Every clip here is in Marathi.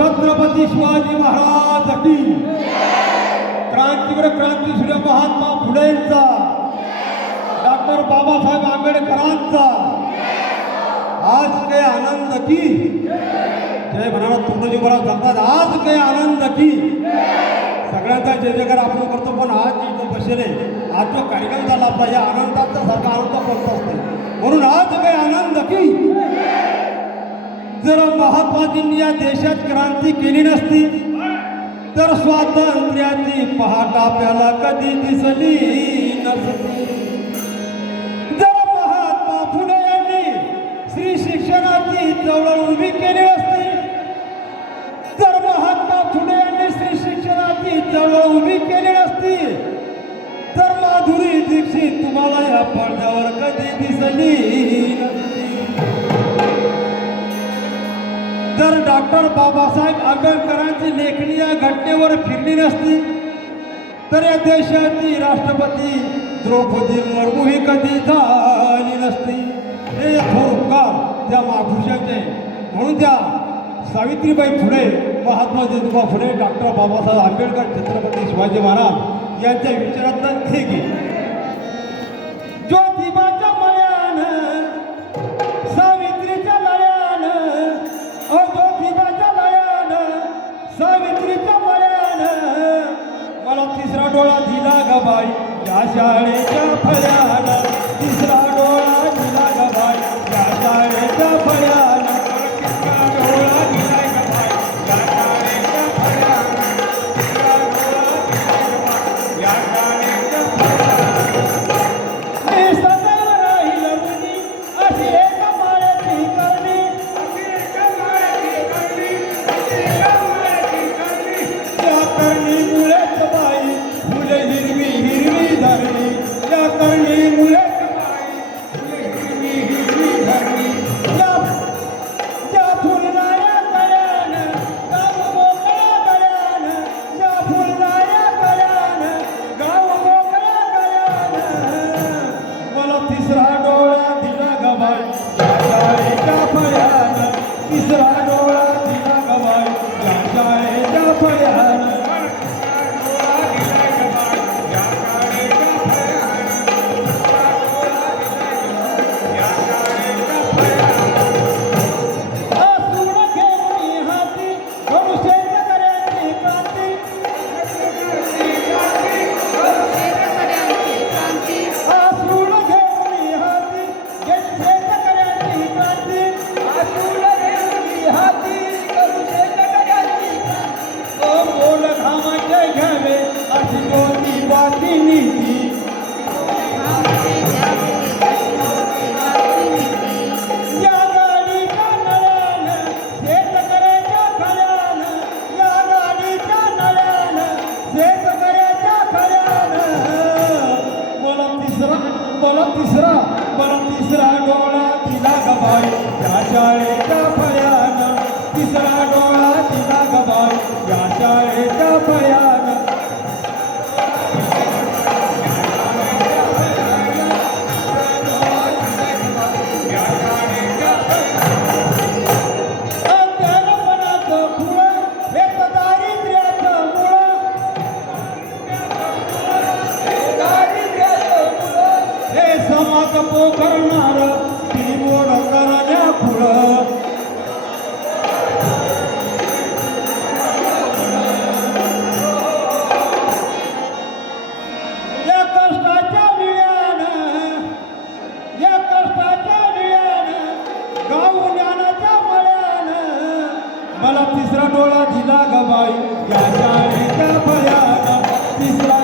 छत्रपती शिवाजी महाराज की, क्रांतीवीर क्रांतीसूर्य महात्मा फुलेंचा, डॉक्टर बाबासाहेब आंबेडकरांचा आज के आनंद की जय म्हणाला. तुकडोजीबराव सांगतात आज के आनंद की. सगळ्यांचा जय जयकार आपण करतो, पण आज इथं बसले आज जो कार्यक्रम झाला आपला या आनंदाचा सारखा आनंद करतो असतो. म्हणून आज के आनंद की. जर महात्माजींनी या देशात क्रांती केली नसती तर स्वातंत्र्याची पहाट आपल्याला कधी दिसली नसती. जर महात्मा फुले यांनी स्त्री शिक्षणाची चळवळ उभी केली असती, जर महात्मा फुले यांनी स्त्री शिक्षणाची चळवळ उभी केली नसती तर माधुरी दीक्षित तुम्हाला या पडद्यावर कधी दिसली नसती. जर डॉक्टर बाबासाहेब आंबेडकरांची लेखणी या घटनेवर फिरली नसती तर या देशाची राष्ट्रपती द्रौपदी मुर्मू ही कधी झाली नसती. हे थोर उपकार त्या महापुरुषांचे. म्हणून त्या सावित्रीबाई फुले, महात्मा ज्योतिबा फुले, डॉक्टर बाबासाहेब आंबेडकर, छत्रपती शिवाजी महाराज यांच्या विचारात हे घे. ज्योतिबाच्या मळ्यानं सावित्रीच्या लळ्यानं, ज्योतिबाच्या लळ्यानं सावित्रीच्या मळ्यानं मला तिसरा डोळा दिला ग बाई या शाळेच्या फळ्यानं. तिसरा डोळा दिला ग बाई या शाळेच्या फळ्यानं. तिसरा डोळा दिला ग बाई या शाळेच्या फळ्यानं. तिसरा डोळा दिला ग बाई या शाळेच्या फळ्यानं. मी सदैव राहील मुनी अशी एक माळ्याची करणी, अशी एक माळ्याची करणी, अशी एक माळ्याची करणी. या करणीमुळेच बाई फुले हिरवी हिरवी धरली. या करणीमुळेच बाई फुले हिरवी हिरवी धरली. या फुलणाऱ्या गळ्यानं गाव मोकळ्या गळ्यानं, या फुलणाऱ्या गळ्यानं गाव मोकळ्या गळ्यानं मला तिसरा डोळा दिला ग बाई या शाळेच्या फळ्यानं. तिसरा डोळा दिला ग बाई या शाळेच्या फळ्यानं. तिसरा डोळा दिला ग बाई या शाळेच्या फळ्यानं. तिसरा डोळा दिला ग बाई या शाळेच्या फळ्यानं. अज्ञानपणाचं फुलं हेच दारिद्र्याचं मुळं, हे समाज पोखरणार तिमोड करण्या पुढं. या कष्टाच्या विळ्यानं, या कष्टाच्या विळ्यानं गाव ज्ञानाच्या मळ्यानं मला तिसरा डोळा दिला ग बाई या शाळेच्या फळ्यानं. तिसरा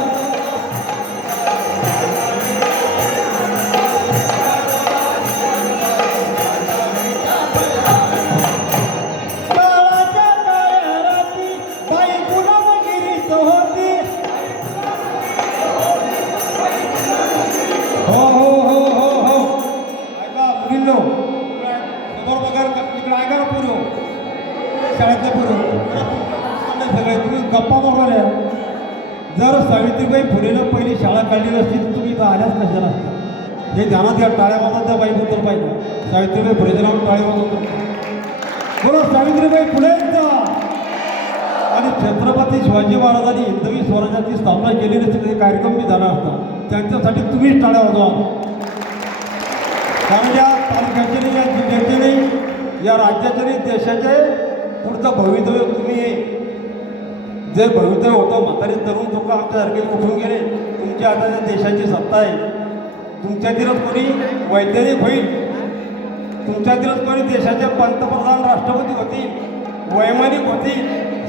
शाळेतल्या पूर्व सगळे तुम्ही गप्पा मारल्या. जर सावित्रीबाई फुलेनं पहिली शाळा काढली नसती तर तुम्ही इथं आल्याच कशाला असता. हे ध्यानात या टाळ्या वाजत त्या बाईबद्दल पाहिजे. सावित्रीबाई फुलेचं नाव टाळ्या वाजवतो. बोला सावित्रीबाई फुलेंचा. छत्रपती शिवाजी महाराजांनी हिंदवी स्वराज्याची स्थापना केली नसती ते कार्यक्रम मी झाला असता. त्यांच्यासाठी तुम्हीच टाळ्या वाजवा. कारण या तालुक्याचे नाही, या जिल्ह्याचे नाही, या राज्याचे नाही, देशाचे पुढचं भवितव्य तुम्ही जे भवितव्य होतं. म्हातारे तरुण लोक आमच्यासारखे उठून गेले. तुमच्या हातात देशाची सत्ता आहे. तुमच्यातीलच कोणी वैज्ञानिक होईल, तुमच्यातीलच कोणी देशाचे पंतप्रधान राष्ट्रपती होतील, वैमानिक होतील,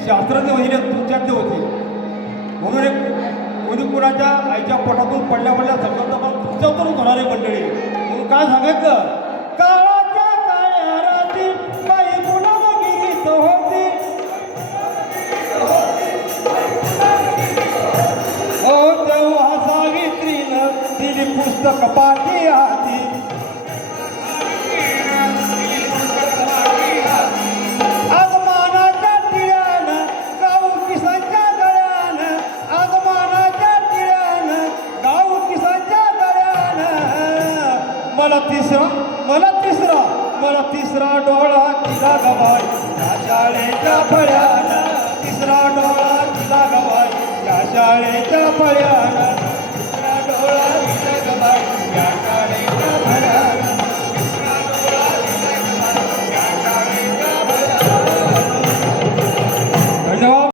शास्त्रज्ञ होईल, तुमच्यातले होतील. म्हणून एक कोणी कुणाच्या आईच्या पोटातून पडल्या सगळं पण तुमच्यातून होणारी मंडळी. म्हणून काय सांगायचं, काळाच्या काळ्या रात्री बाई गुलामगिरीत होती. हो तेव्हा सावित्रीनं दिली पुस्तक पाठी हाती. आगमानाच्या टिळ्यानं गाऊ किसांच्या गळ्यानं, आगमानाच्या टिळ्यानं गाऊ किसांच्या गळ्यानं मला तिसरा डोळा दिला गवाय या शाळेच्या फळ्यानं. तिसरा डोळा दिला गवाय या शाळेच्या फळ्यानं.